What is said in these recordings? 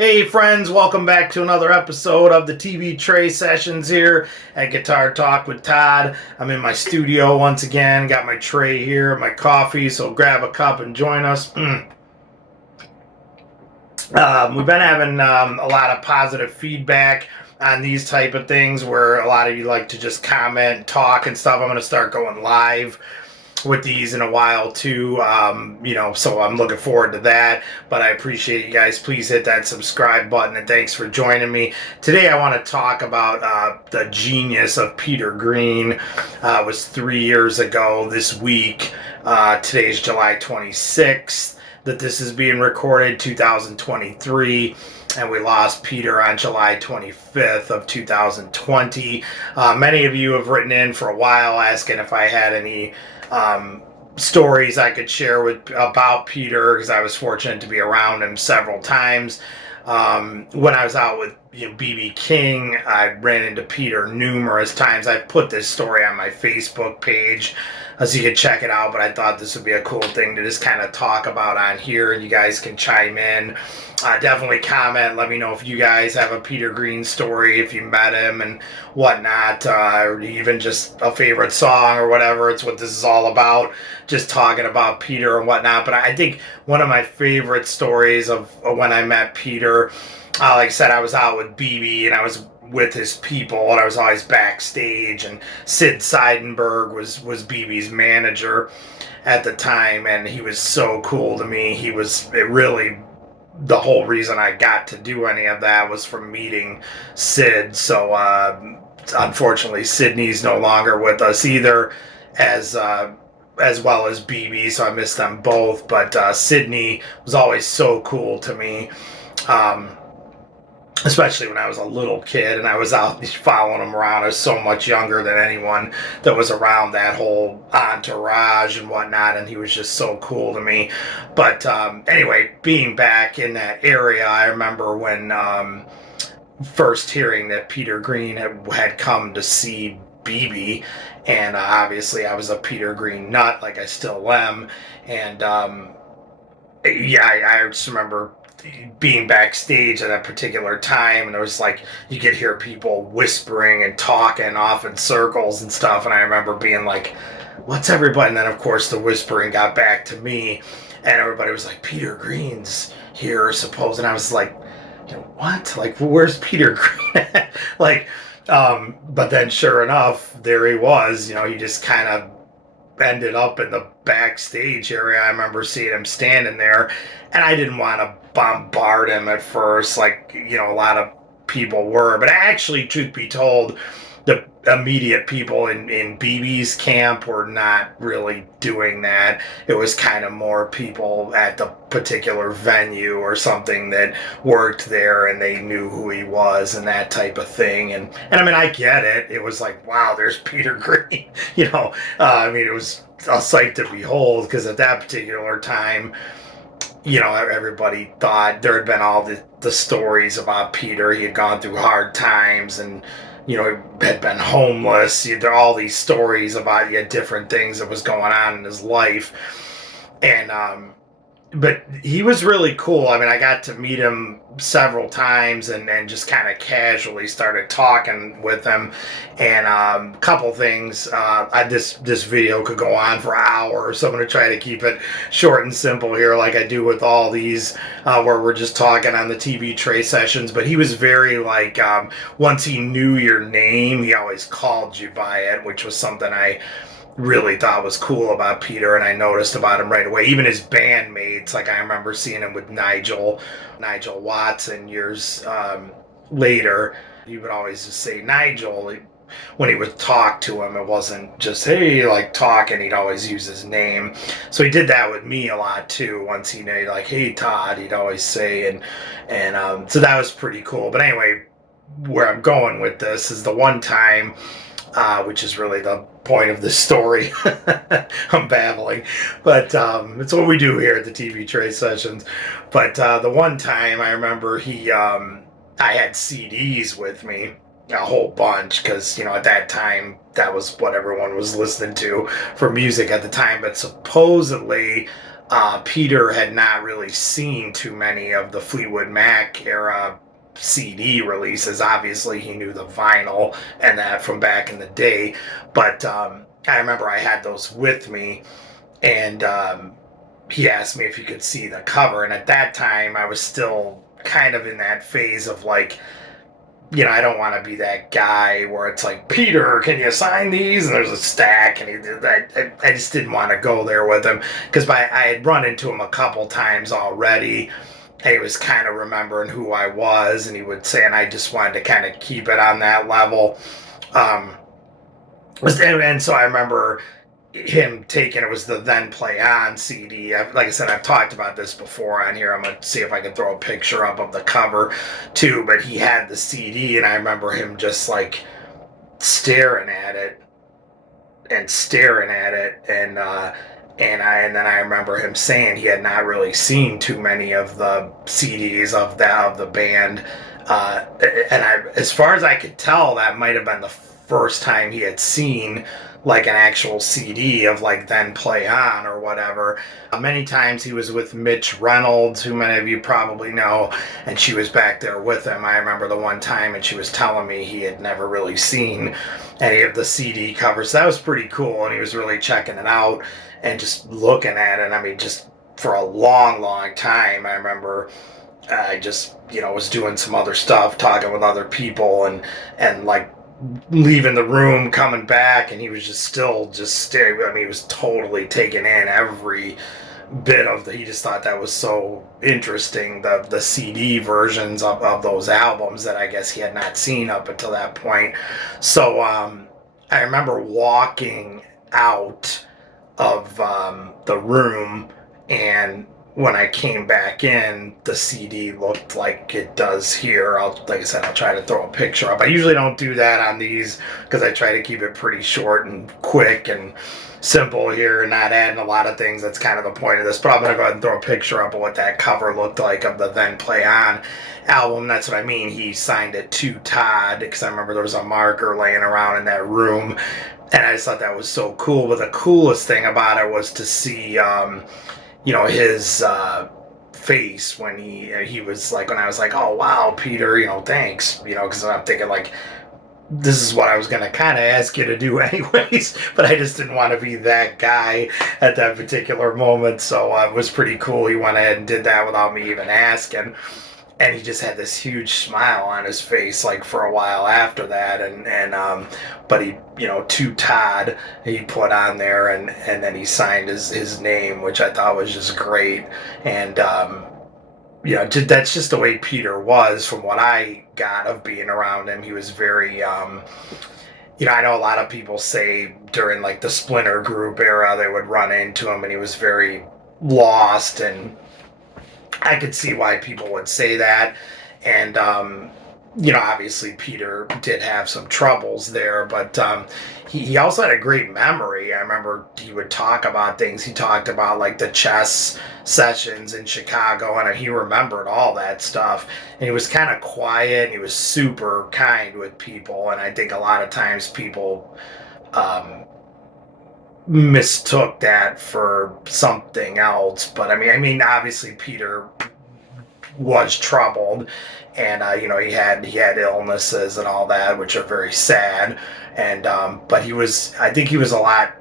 Hey friends, welcome back to another episode of the TV Tray Sessions here at Guitar Talk with Todd. I'm in my studio once again, got my tray here, my coffee, so grab a cup and join us. We've been having a lot of positive feedback on these type of things where a lot of you like to just comment, talk and stuff. I'm going to start going live with these in a while too, so I'm looking forward to that. But I appreciate you guys. Please hit that subscribe button, and thanks for joining me today. I want to talk about the genius of Peter Green. It was 3 years ago this week. Today's July 26th that this is being recorded, 2023, and we lost Peter on July 25th of 2020. Many of you have written in for a while asking if I had any stories I could share about Peter, because I was fortunate to be around him several times. When I was out with bbking, I ran into Peter numerous times. I put this story on my Facebook page so you can check it out, but I thought this would be a cool thing to just kind of talk about on here, and you guys can chime in. Definitely comment, let me know if you guys have a Peter Green story, if you met him and whatnot, or even just a favorite song or whatever. It's what this is all about, just talking about Peter and whatnot. But I think one of my favorite stories of when I met Peter, like I said, I was out with Beebe and I was with his people, and I was always backstage, and Sid Seidenberg was Beebe's manager at the time, and he was so cool to me. The whole reason I got to do any of that was from meeting Sid. So unfortunately, Sydney's no longer with us either, as well as Beebe, so I miss them both. But Sydney was always so cool to me. Especially when I was a little kid and I was out following him around. I was so much younger than anyone that was around that whole entourage and whatnot, and he was just so cool to me. But anyway, being back in that area, I remember when first hearing that Peter Green had come to see Beebe, and obviously I was a Peter Green nut, like I still am. And I just remember being backstage at that particular time, and there was like, you could hear people whispering and talking off in circles and stuff, and I remember being like, what's everybody? And then of course the whispering got back to me, and everybody was like, Peter Green's here, suppose. And I was like, what? Like, where's Peter Green? But then sure enough, there he was. He just kind of ended up in the backstage area. I remember seeing him standing there, and I didn't want to bombard him at first, like a lot of people were. But actually, truth be told, the immediate people in Beebe's camp were not really doing that. It was kind of more people at the particular venue or something that worked there, and they knew who he was and that type of thing. And I mean, I get it. It was like, wow, there's Peter Green. It was a sight to behold, because at that particular time, everybody thought there had been all the stories about Peter. He had gone through hard times, and he had been homeless. There are all these stories about different things that was going on in his life. And but he was really cool. I mean, I got to meet him several times and just kind of casually started talking with him. And a couple things, this video could go on for hours, so I'm going to try to keep it short and simple here, like I do with all these, where we're just talking on the TV Tray Sessions. But he was very like, once he knew your name, he always called you by it, which was something I really thought was cool about Peter, and I noticed about him right away. Even his bandmates, like I remember seeing him with Nigel Watson years later. He would always just say Nigel. When he would talk to him, it wasn't just, hey, like talking. He'd always use his name. So he did that with me a lot too. Once he knew, like, hey Todd, he'd always say, and so that was pretty cool. But anyway, where I'm going with this is the one time, which is really the point of the story. I'm babbling, but it's what we do here at the TV Tray Sessions. But the one time I remember I had CDs with me, a whole bunch, because at that time that was what everyone was listening to for music at the time. But supposedly Peter had not really seen too many of the Fleetwood Mac era CD releases. Obviously, he knew the vinyl and that from back in the day, but I remember I had those with me, and he asked me if he could see the cover, and at that time, I was still kind of in that phase of like, I don't want to be that guy where it's like, Peter, can you sign these? And there's a stack, and I just didn't want to go there with him because I had run into him a couple times already. And he was kind of remembering who I was, and he would say, and I just wanted to kind of keep it on that level. Um, and so I remember him taking, it was the Then Play On CD. Like I said, I've talked about this before on here. I'm going to see if I can throw a picture up of the cover too, but he had the CD, and I remember him just like staring at it and staring at it, and then I remember him saying he had not really seen too many of the CDs of the band, and as far as I could tell, that might have been the first time he had seen like an actual CD of like Then Play On or whatever. Many times he was with Mitch Reynolds, who many of you probably know, and she was back there with him. I remember the one time, and she was telling me he had never really seen any of the CD covers. That was pretty cool, and he was really checking it out and just looking at it. I mean, just for a long, long time, I remember I just, was doing some other stuff, talking with other people, and like leaving the room, coming back, and he was just still just staring. I mean, he was totally taking in every bit of he just thought that was so interesting, the CD versions of those albums that I guess he had not seen up until that point. So I remember walking out of the room, and when I came back in, the CD looked like it does here. Like I said, I'll try to throw a picture up. I usually don't do that on these because I try to keep it pretty short and quick and simple here, and not adding a lot of things. That's kind of the point of this. But I'm going to go ahead and throw a picture up of what that cover looked like of the Then Play On album. That's what I mean. He signed it to Todd, because I remember there was a marker laying around in that room, and I just thought that was so cool. But the coolest thing about it was to see his face when he was like, when I was like, oh wow, Peter, thanks, because I'm thinking like, this is what I was going to kind of ask you to do anyways, but I just didn't want to be that guy at that particular moment. So it was pretty cool. He went ahead and did that without me even asking. And he just had this huge smile on his face, like for a while after that, but he, to Todd, he put on there, and then he signed his name, which I thought was just great. And that's just the way Peter was, from what I got of being around him. He was very, I know a lot of people say during like the Splinter Group era, they would run into him, and he was very lost, and I could see why people would say that. And, obviously Peter did have some troubles there, but he also had a great memory. I remember he would talk about things. He talked about like the chess sessions in Chicago, and he remembered all that stuff. And he was kind of quiet, and he was super kind with people. And I think a lot of times people mistook that for something else. But I mean obviously Peter was troubled, and he had illnesses and all that, which are very sad. And but I think he was a lot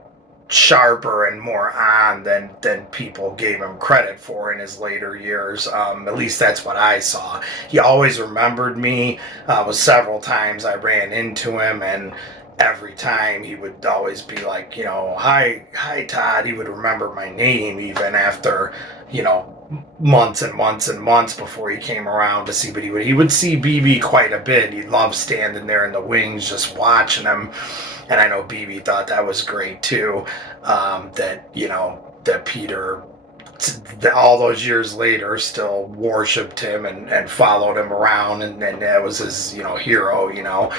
sharper and more on than people gave him credit for in his later years. At least that's what I saw. He always remembered me. Was several times I ran into him, and every time he would always be like, hi Todd. He would remember my name even after, months and months and months before he came around to see. But he would see Beebe quite a bit. He loved standing there in the wings just watching him. And I know Beebe thought that was great too. That Peter, all those years later, still worshipped him and followed him around, and that was his hero.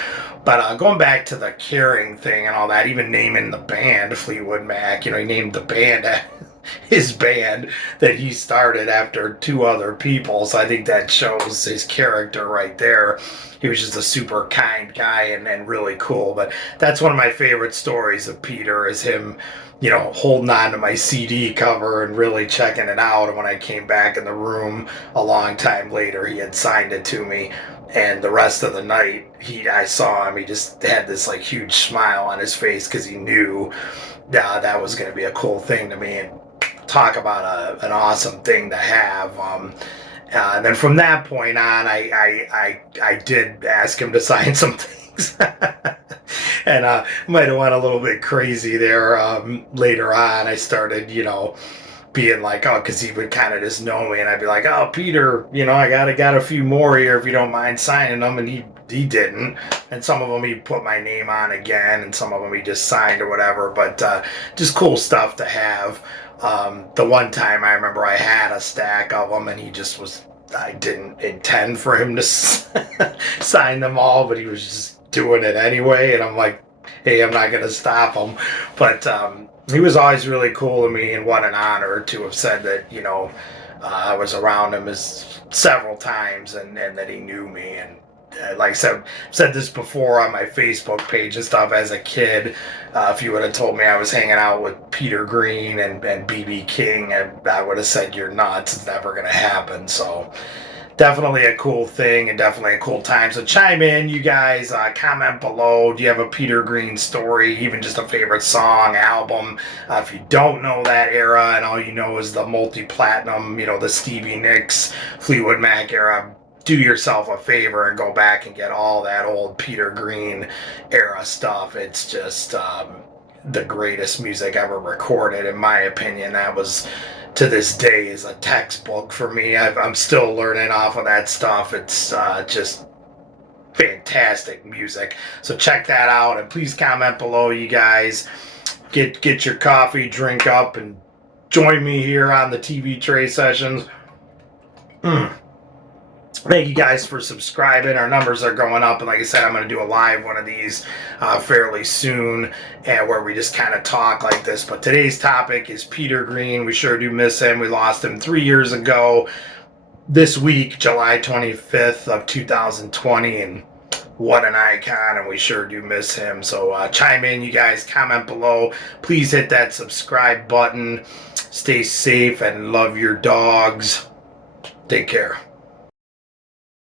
But going back to the caring thing and all that, even naming the band Fleetwood Mac, he named the band his band that he started after two other people. So I think that shows his character right there. He was just a super kind guy and really cool. But that's one of my favorite stories of Peter, is him holding on to my CD cover and really checking it out. And when I came back in the room a long time later, he had signed it to me. And the rest of the night, I saw him. He just had this like huge smile on his face because he knew that was going to be a cool thing to me. And talk about an awesome thing to have. And then from that point on, I did ask him to sign some things. And might have went a little bit crazy there. Later on, I started, being like, oh, because he would kind of just know me, and I'd be like, oh, Peter, I got a few more here if you don't mind signing them, and he didn't. And some of them he put my name on again, and some of them he just signed or whatever. But just cool stuff to have. The one time I remember I had a stack of them, and I didn't intend for him to sign them all, but he was just doing it anyway, and I'm like, hey, I'm not gonna stop him. But he was always really cool to me, and what an honor to have said that I was around him several times, and that he knew me. And like I said this before on my Facebook page and stuff. As a kid, if you would have told me I was hanging out with Peter Green and bbking, I would have said you're nuts. It's never gonna happen. So definitely a cool thing and definitely a cool time. So chime in, you guys. Comment below. Do you have a Peter Green story, even just a favorite song, album? If you don't know that era and all you know is the multi-platinum, the Stevie Nicks, Fleetwood Mac era, do yourself a favor and go back and get all that old Peter Green era stuff. It's just the greatest music ever recorded, in my opinion. That was, to this day, is a textbook for me. I'm still learning off of that stuff. It's just fantastic music. So check that out, and please comment below, you guys. Get your coffee, drink up, and join me here on the TV Tray Sessions. Thank you guys for subscribing. Our numbers are going up, and like I said, I'm going to do a live one of these fairly soon, and where we just kind of talk like this. But today's topic is Peter Green. We sure do miss him. We lost him 3 years ago this week, July 25th of 2020, and what an icon, and we sure do miss him. So chime in, you guys. Comment below. Please hit that subscribe button. Stay safe and love your dogs. Take care.